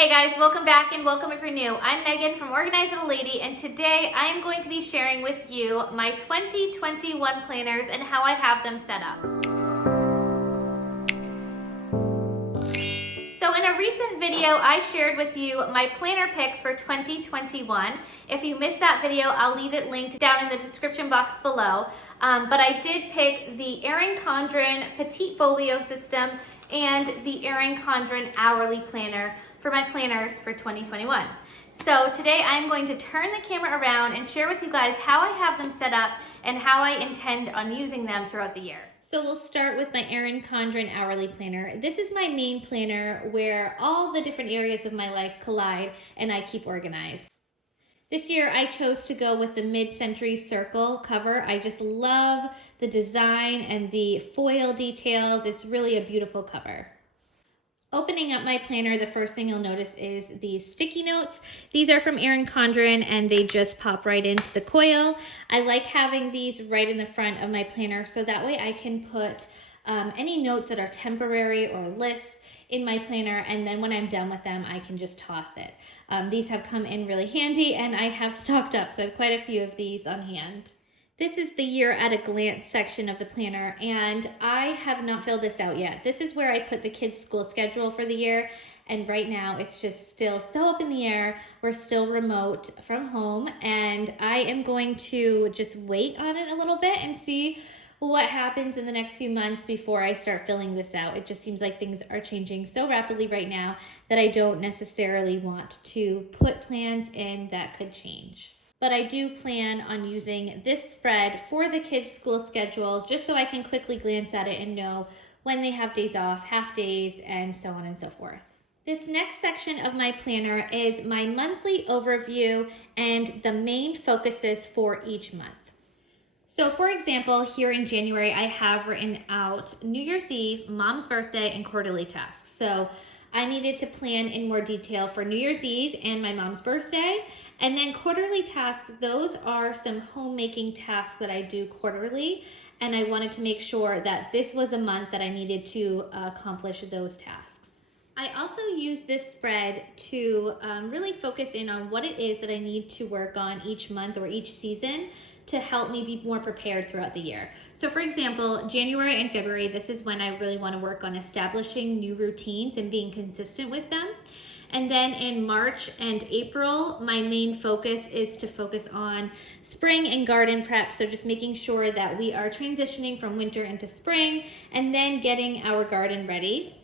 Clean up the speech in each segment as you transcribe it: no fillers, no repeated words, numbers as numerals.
Hey guys, welcome back and welcome if you're new. I'm Megan from OrganizedLittleLady, and today I am going to be sharing with you my 2021 planners and how I have them set up. So in a recent video, I shared with you my planner picks for 2021. If you missed that video, I'll leave it linked down in the description box below. But I did pick the Erin Condren Petite Folio system and the Erin Condren Hourly Planner for my planners for 2021. So today I'm going to turn the camera around and share with you guys how I have them set up and how I intend on using them throughout the year. So we'll start with my Erin Condren Hourly Planner. This is my main planner where all the different areas of my life collide and I keep organized. This year I chose to go with the mid-century circle cover. I just love the design and the foil details. It's really a beautiful cover. Opening up my planner, the first thing you'll notice is these sticky notes. These are from Erin Condren and they just pop right into the coil. I like having these right in the front of my planner so that way I can put any notes that are temporary or lists in my planner, and then when I'm done with them, I can just toss it. These have come in really handy and I have stocked up, so I have quite a few of these on hand. This is the year at a glance section of the planner, and I have not filled this out yet. This is where I put the kids' school schedule for the year, and right now it's just still so up in the air. We're still remote from home, and I am going to just wait on it a little bit and see what happens in the next few months before I start filling this out. It just seems like things are changing so rapidly right now that I don't necessarily want to put plans in that could change. But I do plan on using this spread for the kids' school schedule just so I can quickly glance at it and know when they have days off, half days, and so on and so forth. This next section of my planner is my monthly overview and the main focuses for each month. So for example, here in January, I have written out New Year's Eve, Mom's birthday, and quarterly tasks. So I needed to plan in more detail for New Year's Eve and my mom's birthday. And then quarterly tasks, those are some homemaking tasks that I do quarterly. And I wanted to make sure that this was a month that I needed to accomplish those tasks. I also use this spread to really focus in on what it is that I need to work on each month or each season to help me be more prepared throughout the year. So for example, January and February, this is when I really want to work on establishing new routines and being consistent with them. And then in March and April, my main focus is to focus on spring and garden prep. So just making sure that we are transitioning from winter into spring and then getting our garden ready.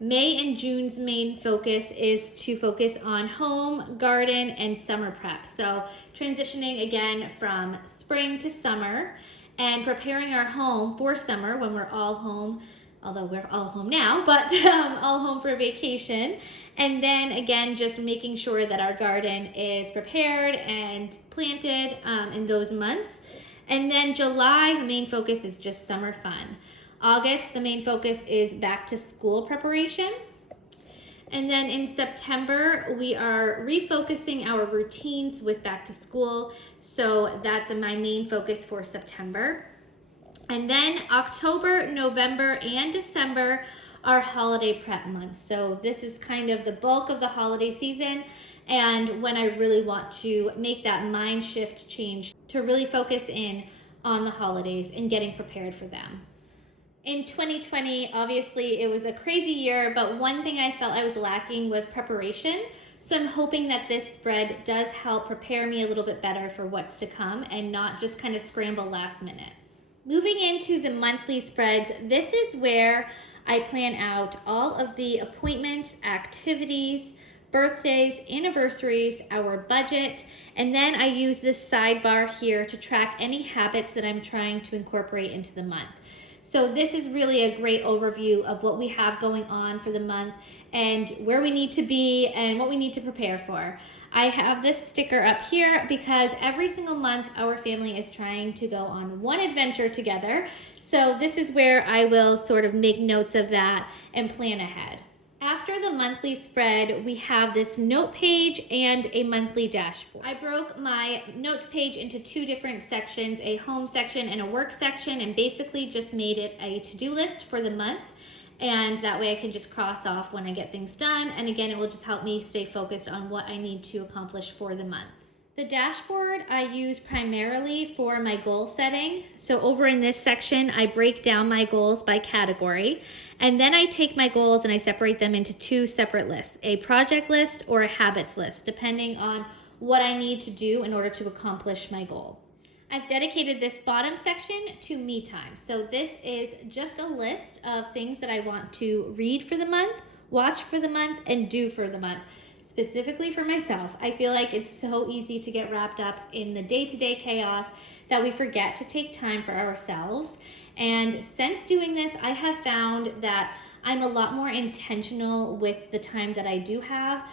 May and June's main focus is to focus on home, garden, and summer prep. So transitioning again from spring to summer and preparing our home for summer when we're all home, although we're all home now, but all home for vacation. And then again, just making sure that our garden is prepared and planted in those months. And then July, the main focus is just summer fun. August, the main focus is back to school preparation. And then in September, we are refocusing our routines with back to school. So that's my main focus for September. And then October, November, and December are holiday prep months. So this is kind of the bulk of the holiday season and when I really want to make that mind shift change to really focus in on the holidays and getting prepared for them. In 2020, obviously it was a crazy year, but one thing I felt I was lacking was preparation. So I'm hoping that this spread does help prepare me a little bit better for what's to come and not just kind of scramble last minute. Moving into the monthly spreads, this is where I plan out all of the appointments, activities, birthdays, anniversaries, our budget, and then I use this sidebar here to track any habits that I'm trying to incorporate into the month. So this is really a great overview of what we have going on for the month and where we need to be and what we need to prepare for. I have this sticker up here because every single month our family is trying to go on one adventure together. So this is where I will sort of make notes of that and plan ahead. After the monthly spread, we have this note page and a monthly dashboard. I broke my notes page into two different sections, a home section and a work section, and basically just made it a to-do list for the month. and that way I can just cross off when I get things done. And again, it will just help me stay focused on what I need to accomplish for the month. The dashboard I use primarily for my goal setting. So over in this section, I break down my goals by category, and then I take my goals and I separate them into two separate lists, a project list or a habits list, depending on what I need to do in order to accomplish my goal. I've dedicated this bottom section to me time. So this is just a list of things that I want to read for the month, watch for the month, and do for the month. Specifically for myself, I feel like it's so easy to get wrapped up in the day-to-day chaos that we forget to take time for ourselves. And since doing this, I have found that I'm a lot more intentional with the time that I do have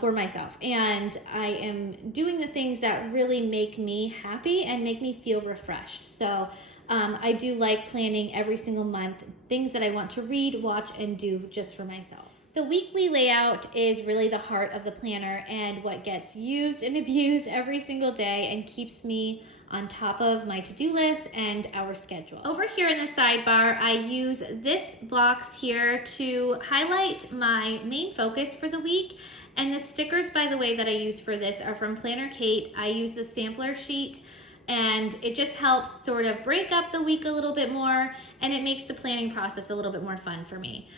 for myself. And I am doing the things that really make me happy and make me feel refreshed. So I do like planning every single month things that I want to read, watch, and do just for myself. The weekly layout is really the heart of the planner and what gets used and abused every single day and keeps me on top of my to-do list and our schedule. Over here in the sidebar, I use this box here to highlight my main focus for the week. And the stickers, by the way, that I use for this are from Planner Kate. I use the sampler sheet, and it just helps sort of break up the week a little bit more, and it makes the planning process a little bit more fun for me.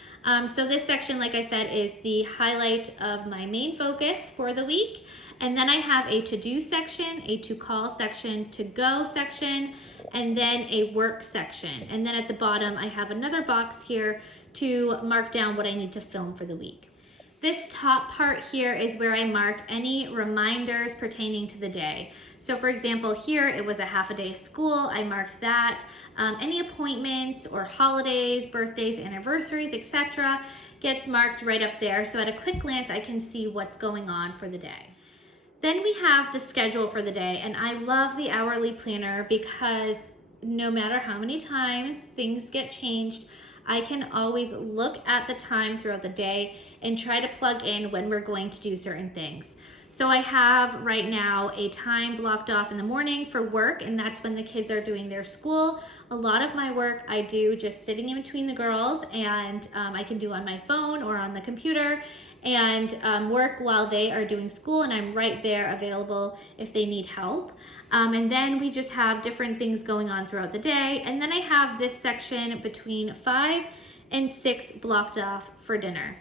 So this section, like I said, is the highlight of my main focus for the week. And then I have a to-do section, a to-call section, to-go section, and then a work section. And then at the bottom, I have another box here to mark down what I need to film for the week. This top part here is where I marked any reminders pertaining to the day. So for example, here it was a half a day of school, I marked that. Any appointments or holidays, birthdays, anniversaries, etc. gets marked right up there. So at a quick glance, I can see what's going on for the day. Then we have the schedule for the day, and I love the hourly planner because no matter how many times things get changed, I can always look at the time throughout the day and try to plug in when we're going to do certain things. So I have right now a time blocked off in the morning for work, and that's when the kids are doing their school. A lot of my work I do just sitting in between the girls, and I can do on my phone or on the computer and work while they are doing school, and I'm right there available if they need help. And then we just have different things going on throughout the day. And then I have this section between 5 and 6 blocked off for dinner.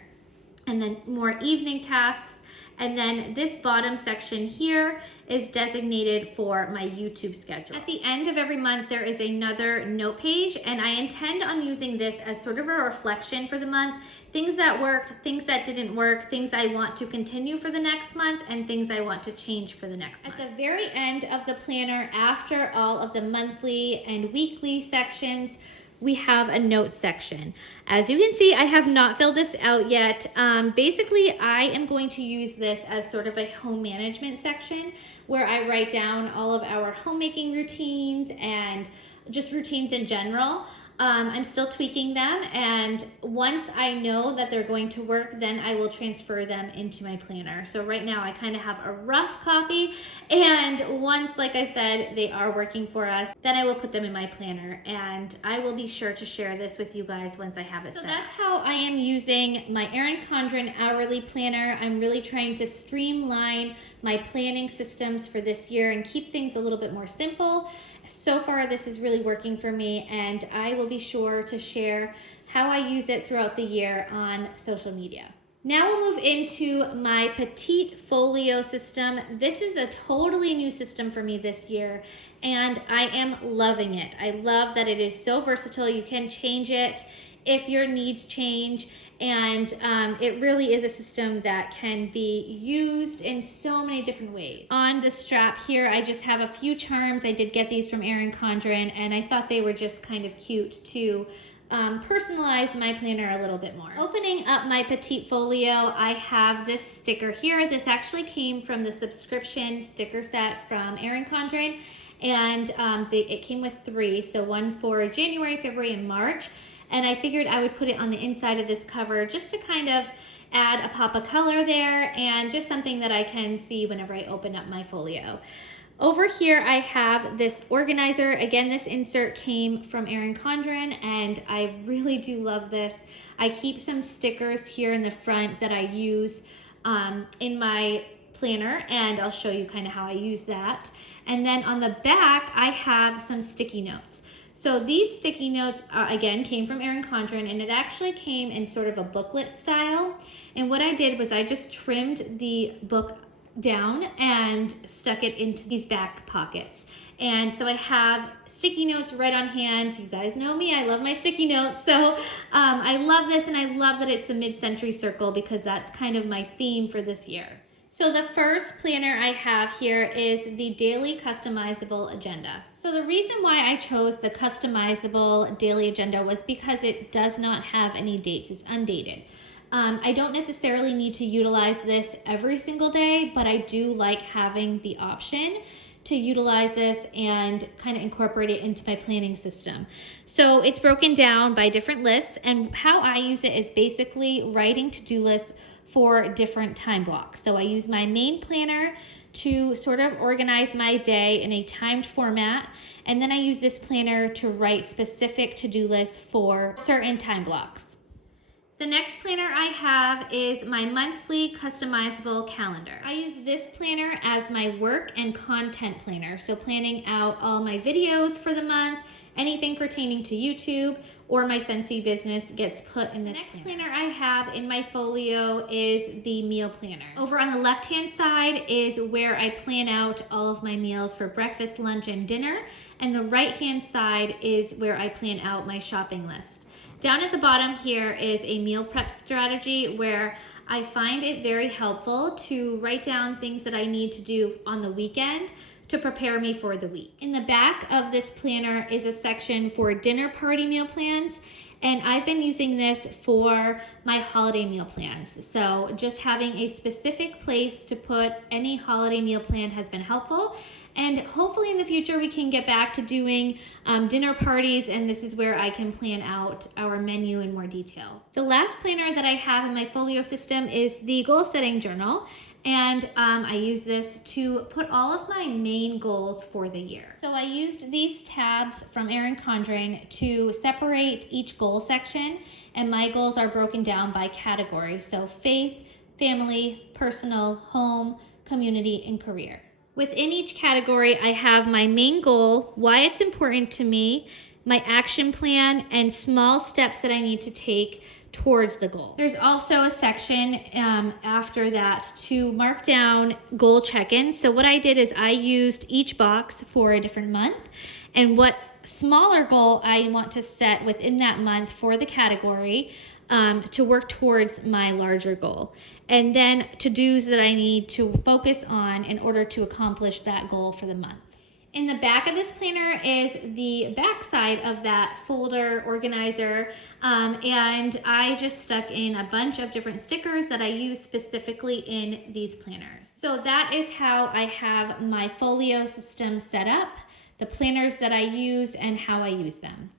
And then more evening tasks. And then this bottom section here is designated for my YouTube schedule. At the end of every month, there is another note page, and I intend on using this as sort of a reflection for the month. Things that worked, things that didn't work, things I want to continue for the next month, and things I want to change for the next month. At the very end of the planner, after all of the monthly and weekly sections, we have a notes section. As you can see, I have not filled this out yet. Basically, I am going to use this as sort of a home management section where I write down all of our homemaking routines and just routines in general. I'm still tweaking them, and once I know that they're going to work, then I will transfer them into my planner. So right now I kind of have a rough copy, and once, like I said, they are working for us, then I will put them in my planner, and I will be sure to share this with you guys once I have it set. So that's how I am using my Erin Condren hourly planner. I'm really trying to streamline my planning systems for this year and keep things a little bit more simple. So far, this is really working for me, and I will be sure to share how I use it throughout the year on social media. Now we'll move into my Petite Folio system. This is a totally new system for me this year, and I am loving it. I love that it is so versatile. You can change it if your needs change, and it really is a system that can be used in so many different ways. On the strap here, I just have a few charms. I did get these from Erin Condren, and I thought they were just kind of cute to personalize my planner a little bit more. Opening up my Petite Folio, I have this sticker here. This actually came from the subscription sticker set from Erin Condren, and it came with 3, so one for January, February, and March. And I figured I would put it on the inside of this cover just to kind of add a pop of color there and just something that I can see whenever I open up my folio. Over here, I have this organizer. Again, this insert came from Erin Condren, and I really do love this. I keep some stickers here in the front that I use in my planner, and I'll show you kind of how I use that. And then on the back, I have some sticky notes. So these sticky notes, again, came from Erin Condren, and it actually came in sort of a booklet style. And what I did was I just trimmed the book down and stuck it into these back pockets. And so I have sticky notes right on hand. You guys know me, I love my sticky notes. So I love this, and I love that it's a mid-century circle because that's kind of my theme for this year. So the first planner I have here is the daily customizable agenda. So the reason why I chose the customizable daily agenda was because it does not have any dates. It's undated. I don't necessarily need to utilize this every single day, but I do like having the option to utilize this and kind of incorporate it into my planning system. So it's broken down by different lists, and how I use it is basically writing to-do lists for different time blocks. So I use my main planner to sort of organize my day in a timed format, and then I use this planner to write specific to-do lists for certain time blocks. The next planner I have is my monthly customizable calendar. I use this planner as my work and content planner, so planning out all my videos for the month, anything pertaining to YouTube or my Scentsy business gets put in this planner. The next planner I have in my folio is the meal planner. Over on the left-hand side is where I plan out all of my meals for breakfast, lunch, and dinner, and the right-hand side is where I plan out my shopping list. Down at the bottom here is a meal prep strategy where I find it very helpful to write down things that I need to do on the weekend to prepare me for the week. In the back of this planner is a section for dinner party meal plans, and I've been using this for my holiday meal plans. So just having a specific place to put any holiday meal plan has been helpful. And hopefully in the future we can get back to doing dinner parties, and this is where I can plan out our menu in more detail. The last planner that I have in my folio system is the goal setting journal, and I use this to put all of my main goals for the year. So I used these tabs from Erin Condren to separate each goal section, and my goals are broken down by category. So faith, family, personal, home, community, and career. Within each category, I have my main goal, why it's important to me, my action plan, and small steps that I need to take towards the goal. There's also a section after that to mark down goal check-ins. So what I did is I used each box for a different month, and what smaller goal I want to set within that month for the category to work towards my larger goal. And then to-dos that I need to focus on in order to accomplish that goal for the month. In the back of this planner is the back side of that folder organizer, and I just stuck in a bunch of different stickers that I use specifically in these planners. So that is how I have my folio system set up, the planners that I use, and how I use them.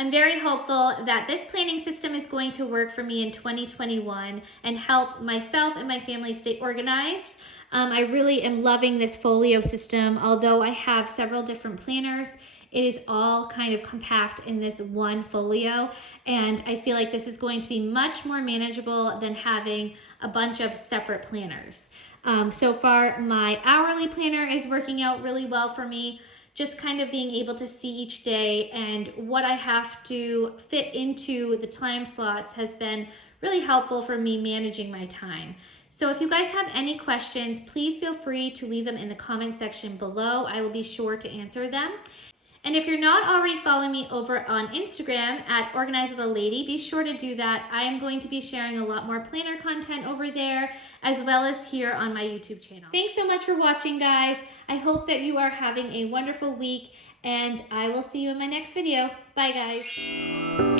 I'm very hopeful that this planning system is going to work for me in 2021 and help myself and my family stay organized. I really am loving this folio system. Although I have several different planners, it is all kind of compact in this one folio, and I feel like this is going to be much more manageable than having a bunch of separate planners. So far, my hourly planner is working out really well for me. Just kind of being able to see each day and what I have to fit into the time slots has been really helpful for me managing my time. So if you guys have any questions, please feel free to leave them in the comment section below. I will be sure to answer them. And if you're not already following me over on Instagram at OrganizedLittleLady, be sure to do that. I am going to be sharing a lot more planner content over there, as well as here on my YouTube channel. Thanks so much for watching, guys. I hope that you are having a wonderful week, and I will see you in my next video. Bye, guys.